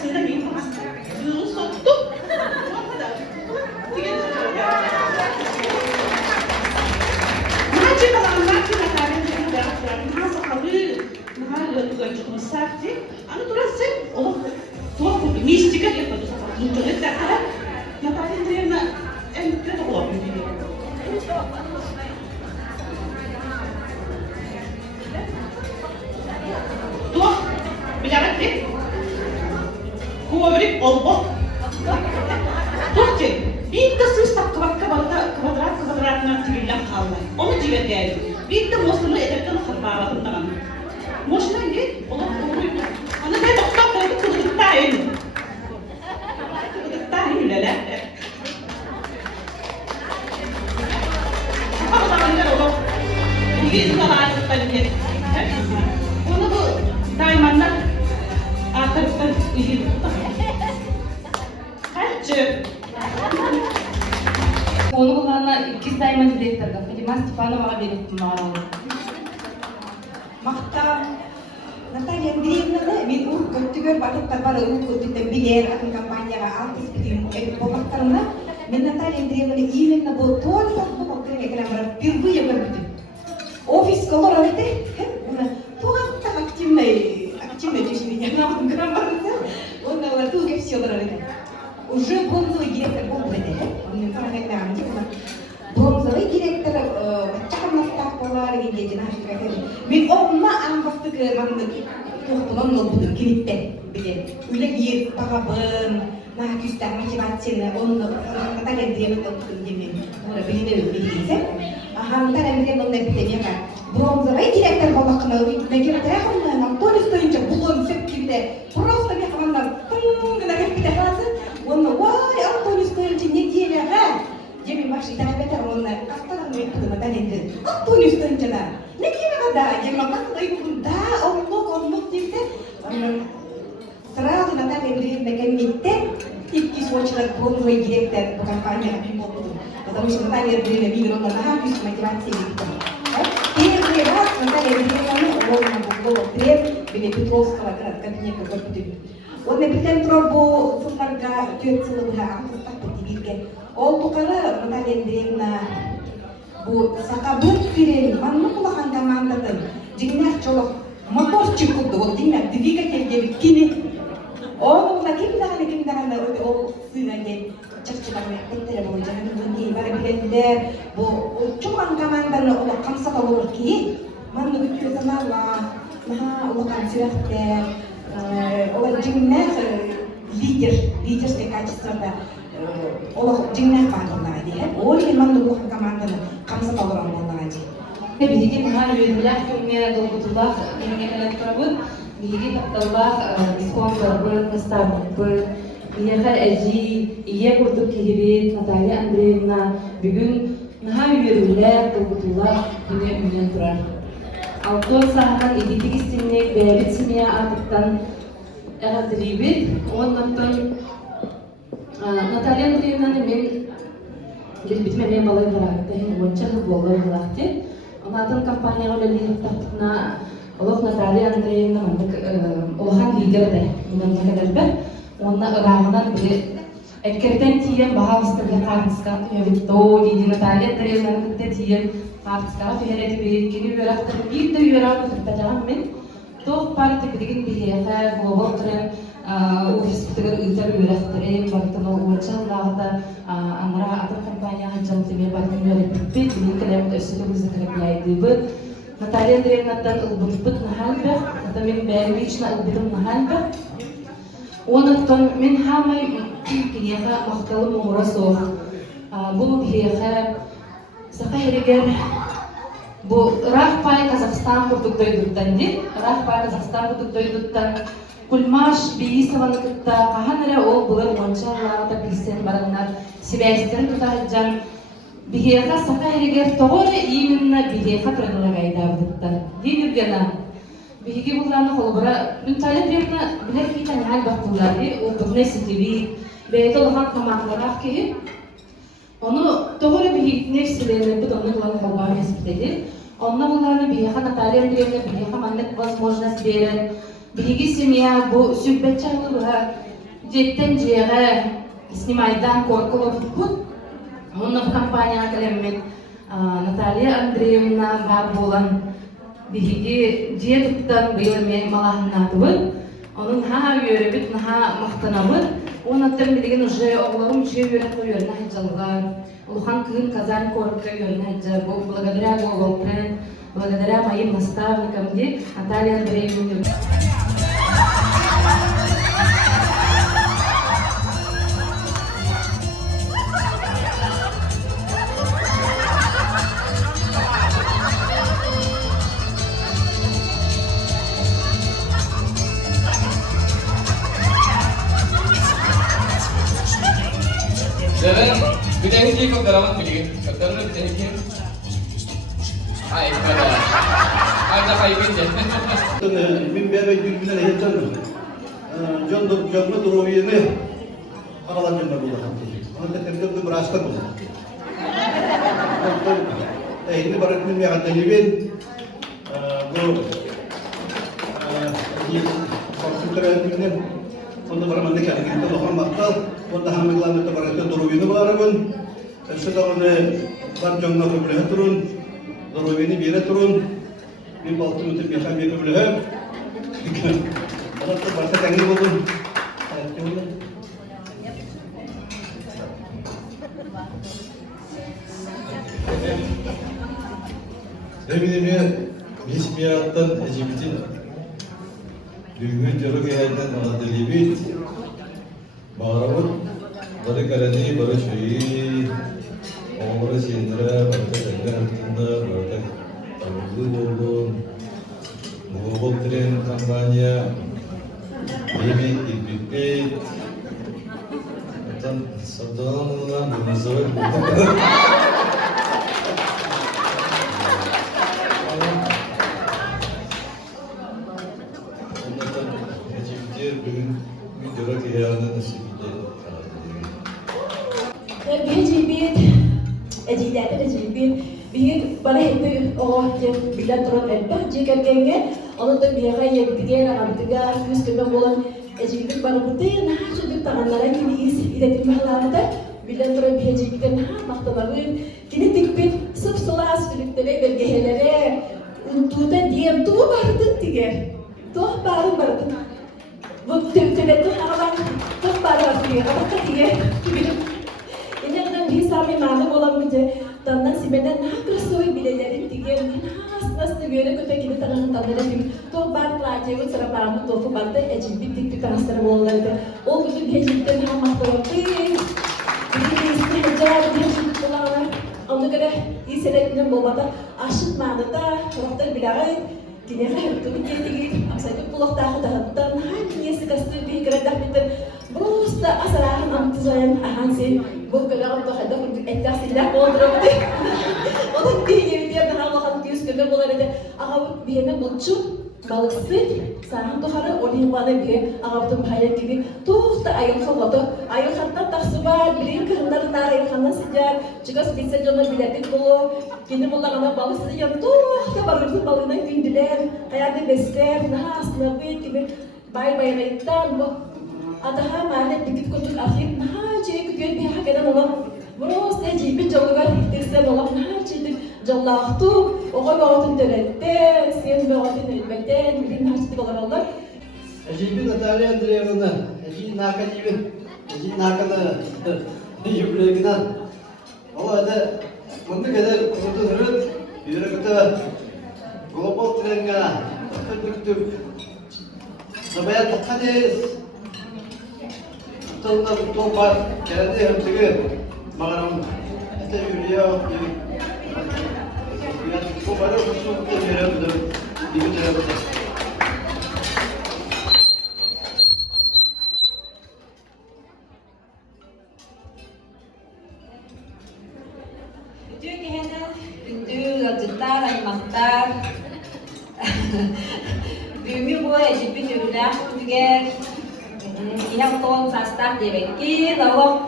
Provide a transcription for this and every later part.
aslında bir yolu soktu. Macam kalau macam ada yang dah masa kali mahal tu kan cuma sakti, anu tu rasa oh tu mistika dia pada saat internet tak ada, nak ada dia nak kita tak boleh begini. Tuh, bicara deh. Gua beri ombak. Tuh je, bintu susah kebetulan nanti bilang kawan. Onu juga dia itu. Bintu musuhnya itu kan khabar tentang. Musuhnya ini, Allah tuh. Anak saya dokter itu kudu tahu. Kudu tahu lah. Apa namanya Allah? Ini semua ada tanya. Onu bu daimanda atarkan ini. Kaçı? Onu kulağına ikiz daima direktörü Fadima Stepanova'ya belirttim bağlı. Makta Наталья Андреевна, мен ур көттүгөр батыттар бар ур көттүтен билер атын компанияга алтыс битим болмактарына мен Наталья Андреевна именно был только впервые көрдүм. Офис колор эте, тугатта активно тешмене граммарда. Он на ту ке все дорогое. Уже бронзовый директор был эте. Он мне фотографии типа бронзовый директор чакамастак болар деген наш кайты. Мен онна аңбақты манды тоқтон болдум кимиттен билем. Үлек ер багабын, на күстәк мотивацияны онны Наталья Андреевна тоқтун демен. Бура билебем билсем. Наталья Андреевна битемека. Бронзовый директор болмаққына мен тарахымна Антоний стоинча булон сепкиде. Просто мен қаманда тыңгына кепкиде қаласы. Онны вай Антоний стоинча неделяға Jemi masih dah betul mana? Apa yang itu nama tadi? Apa tulis tu macam mana? Nak kira kada? Jemi makan tu ikut dah. Allah kita. Seratus nanti beri mereka minta. Ikis watchlah pun boleh direktur bukan banyak tapi mau tu. Kalau mesti nanti beri lebih orang mana habis macam-macam itu. Ini berapa? Nanti beri mana? Orang nak buat beri terus kalau katanya kebetulan. Orang beri terus sekarang kerja dah aku tak berdikat. Ол туқары Наталья Андреевна бұл сақабын фирен манны құлаған командатын жигнақ чолық моторчик құлды ол жигнақ двигатель деп кеме оны бұлда кем дағанда өте ол сыйна кеп чықчылармен көттері бұл жағының кей бары білендер бұл чоған команданы ол қамсаға olur кей манны өте санала ұлыған сүйақтер олар жигнақ лидерский качествода Allah jingnak pandang aja ya. Oh ini memang dulu kemana kamu sekolah orang aja. Bihi mahal wilayah kami dolgutullah ini elektrobut bihi taktallah diskon berstab bihi kar aji iya kurtuk kihibit Natалья Андреевна bugün mahal wilayah dolgutullah ini ünlü turar. Autor sahabat editik istimlik berit simya atıktan eğatribit ondan Наталья Андреевнаны мен келбетіме мен балай қарақты, ончағы болғай қарақты. Онатын компанияға бәлейін тақтықна олық Наталья Андреевна олған лидерді. Онына кәдір бір. Онына ұрағынан бір әккерден тиен бағалыстырға қартысқа өбітті дейді Наталья Андреевнаны күтті тиен қартысқа өйреті береткені өрақтыр. Bir de өрағын тұртатағын мен тоқ парты білген бейеқі глобал түрін офис бітігір ұйтар өрәқтірі бартын ол орчалағыда аңыра атыр компания ханчалым теме бартын өрәттіппет білін кәлемді өсігі өзі кіріпляйды бұд. Наталья Андреевнаттан ұлбытпыт нахалбық, ата мен бәрі лично ұлбытым нахалбық. Онықтан мен хамай кенеға мақталы мұғыра соқ. Бұл бейеға сақа ерегер бұл Рахпай Казахстан құрдық дойдыттан ден. Рахпай Казахстан құрдық дойдыттан Кульмаш Бейисованы кытта қағаныры ол бұлыр оншаллағыда білсен барынар себәйстерін тұтағыджан бігеға сақа ерегер тоғыры именно бігеға тұрғылы ғайдабыдыттар. Деміргена бігеге бұлланы қолыбыра Наталья Андреевна білер кейтен әл бақтылары ол бұғынай сетеви бәйті олған командалар кейі оны тоғыры бігеге нефсілері бұд оны бұланы қолбағы есіптеді. Онна бұлланы бігеға Наталья Андреевна бігеға маннет возможность берін Bilgi simya bu sübbet çağlığa jetten jere snimaydan korkulu tutput. Onun kampanya kalemet Natalia Andreevna var bolan bilgi jet tuttan biyolme malahnatıbın. Onun ha yörebit ha mahtanamır. Onun attan bilgin уже oğlum şey yöre koyuyorna hacalgar. Улухан кыын Казань коротко юрнеджа. Благодаря Google Trend, благодаря моим наставникам, где Наталья Андреевна. Jadi, kita ini cukup dalam video. Kebetulan kita ini, pada, ada kaibin je. Min bebe gülbülen heyecanlı. Canlı durumu yerine havalar canlı bulur. Ama tekrar bir rasta bulur. Ini baru min yang ada libin. Bu konsentrasi ini. Onda baru mana kali kita lokal maktal. Onda hamillah itu baru itu durumu ini baru pun. Setelah ini baru canlı boleh turun. Durumu ini biar turun. Bir baltı mıtı bir yaşam bir ömrü hep. Ama da başta kendi buldum. Deminimi Bismiyat'tan Ecibit'in Düğün Diyalog Eğerden Anadolibit Bağırımın Barı Karani, Barı Şöyü Oğları Sindire, Barı Tengah Hırtında, Barı Arılı Dolgun Google Trend kampanya Baby İlbikbit Atan Sabdalanılan Dönüzör bugün videoda kıyağına nasip Bijibit, ejidate ejibit, bir bana hep o bilen turun etme, jika kenge, onu da bir yere yediğe antiga, üstüne bulan ejibit bana bu değil, nah çocuk tanganlara gibi iletim halamda, bilen turun bir ejibitten nah mahtaların, kini tikbit, subsulas filmlere belgehelere, untuk dia tuh baru tiga, tuh baru. Bu tübetli havalar çok barbarıyor. Ama katiye tübetli. İnanın hisami manım olamayacak. Tandan simeden nakrasoi bilelerin tiga. Nasıl göre kötü gibi tanrının tanrıları gibi. Çok barbarlayıcı ve sıra paramı tofu barda ecibit tikti kanser bollardı. O bütün ecibitten hamahtarı. Bir istihcar ecibit olanlar. Ona göre iyi senetinin babada aşık manada rohtar bilağay. Kini kan kami jadi saya pulang tahan hanya sekali pikiran dapat bos tak asal amtusan ahansin bos kalau untuk ada untuk etas tidak kontrol orang dia dah makan kius kena boleh ada agak biarnya muncul balas saham tu hari orang mana dia agak tu bahaya kini tu tak ayam kau ayam kata tak sebab beli kerana narik kerana sejak juga bisa jono bilatin kalau kini mulai anak balas yang tu kabar itu balasnya tinggiler hayatnya besar nah nabi kini bay rentan atau mana dikit kutuk akhir nah cek kuat biar kena nolong bros dia jibin jauh kan terus nolong nah cek jauh tu okai bawatin terette sen bawatin elbette bilin harus dikolarlar Ecibit Natalia Andreevna, Ecibit Nakalibin, Ecibit Nakala Yubleginan. O ada bunu kadar kutudur. Bir kata global trendga tuttuk. Sabaya takkades. Tanrı topar geldi hepsi. Mağaram işte yürüyor. Ya toparı kusuk ediyorum. Bir tarafta. Büyümü bu ecibin ürünler diğer iham ton sastak deveki lalu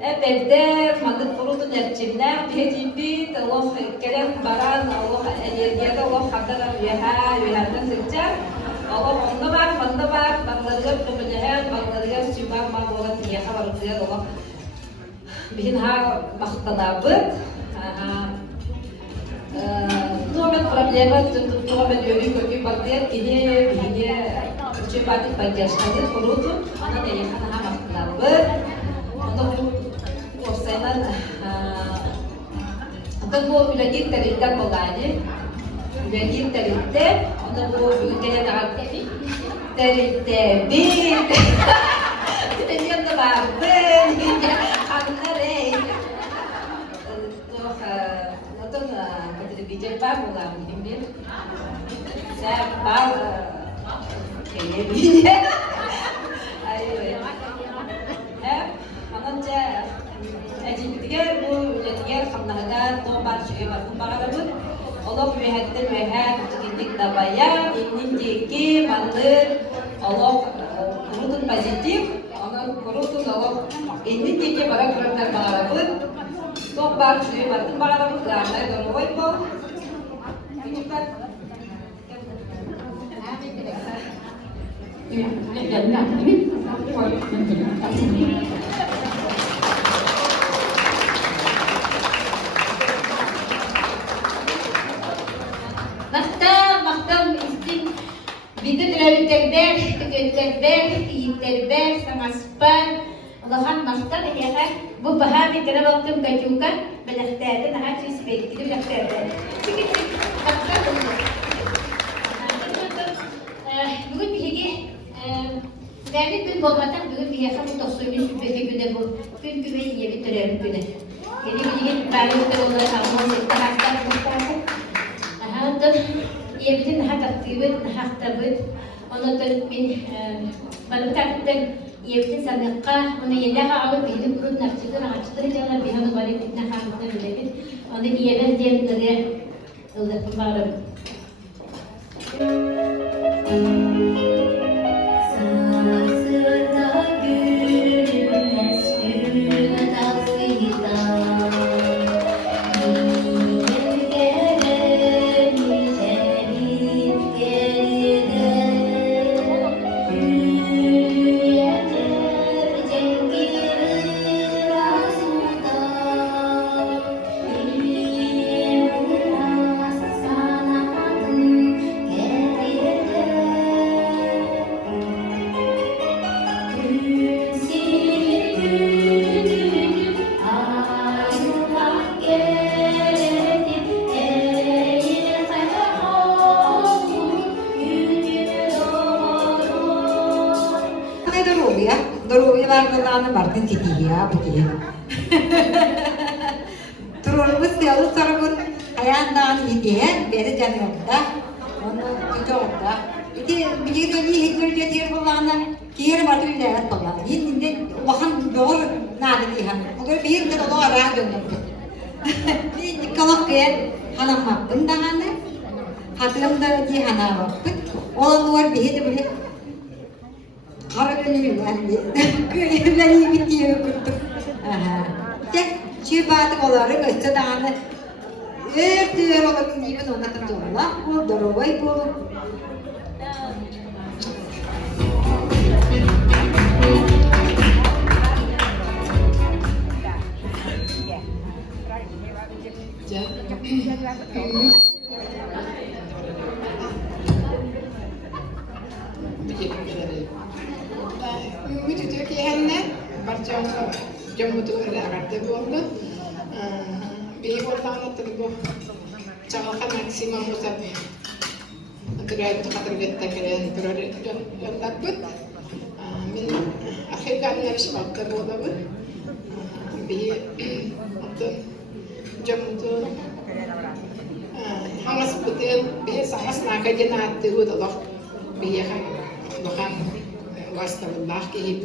epede mandık kurutun yerçimler ecibi lalu kerem baran lalu enerjiye lalu kadar yaha yahadan sıcak Allah onda var, bunda var. Baklarga kömeleher, baklarga süper bağlar diye haber diye dola. Bihin ha baktanabı. Tuamet problema, tuamet yönü kökü baklar kini cepatik bagajları kurudu. Ana da yakın ha baktanabı. Onda bu orsaydan Untuk bu ülkenin terlihat bolanya, ülkenin terlihat, untuk bu ülkenin terlihat, terlihat tu apa? Aneh. Untuk menteri bijak bola mungkin saya kayak gini. Ayo ya. Anaknya. Ejibitiga bu ülkeye kamnahadan to'ban şüybat kumbagarabut Allah müheddir mühed cikindik dabaya innin jeki mandır Allah kurutun pozitif ona kurutun Allah innin jeki bara kurutlar bagarabut to'ban şüybat kumbagarabut ramay doroboy bu küçükler Maktam istim bidu terber, terber sama span. Allah'ın maktam ya kan bu bahane kena waktu kajukan belakterden haji spek itu belakterden. Sikit maktam. Bugün bilgi verdik gün bolmadan bugün bir yaşam tosuymuş bir güne bu gün güveyi ye bitirelim güne. Jadi bilgi balik terus sama sektor maktam. Hatta yerin hakikati haktabet ona terpin balakattan yerin sanıqa ona yelaha alıp bilim kurun nafsıdan açtırı cana bihanı balik fitna hamda bilebil ona yerin diyenlere Allah kumarım varlığını vardı ciddi ya bu diye. Turulumuz yolu sorumuz ayağından idiye beri canımda, onu çocuğumda. İdi bir gün iyi hikmet diye kullandı, kiyer vardı bir değer kullandı. Yine vakın doğru nade diye. O kadar bir gün o araya döndü. Bir kalak diye hanım baktım da anne. Hatırımda diye hanım baktım. Olan var bir de böyle Kara gönül yani, gönülleri bitiyor kurduk. Şifatı olarak açıdan örtüyor olarak gibi donatım zorla. Bu doğru bu. Mutu ki henne barcam jamutu ada agarte boldu. Bir boltan atıldı. Çağaka maksimum musabi. Antara tuhater gelen terör takut. Min akhir kan nariş bakta boldu. Bir atın jamutu hamas betul bir sangat nak jenat tu dah bir bahkan واستغفر الله كيف